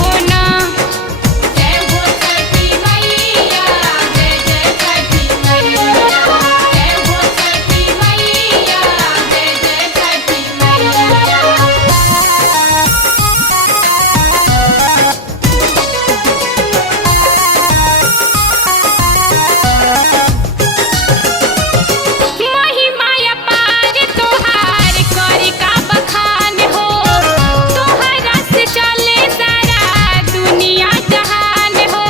हो ना। जय हो छठी मैया, जय जय छठी मैया, जय हो छठी मैया, जय जय छठी मैया। महिमा अपार तोहार करी का बखान हो, तोहरा से चले सारा दुनिया जहान हो।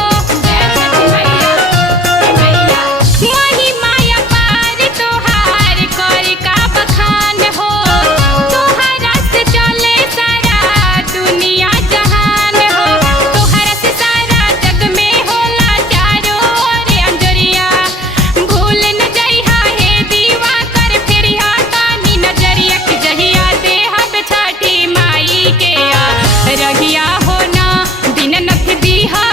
जय छठी मैया, मैया महिमा अपार तोहार करी का बखान हो, तोहरा से चले सारा दुनिया जहान हो। तोहरा से सारा जग में होला चारों ओर अंजरिया, भूल न जइहा हे दीवा कर फिरिया तानी नजरिया कि जहिया देहब छठी माई के रहिया हो ना। दिन नथ दीहा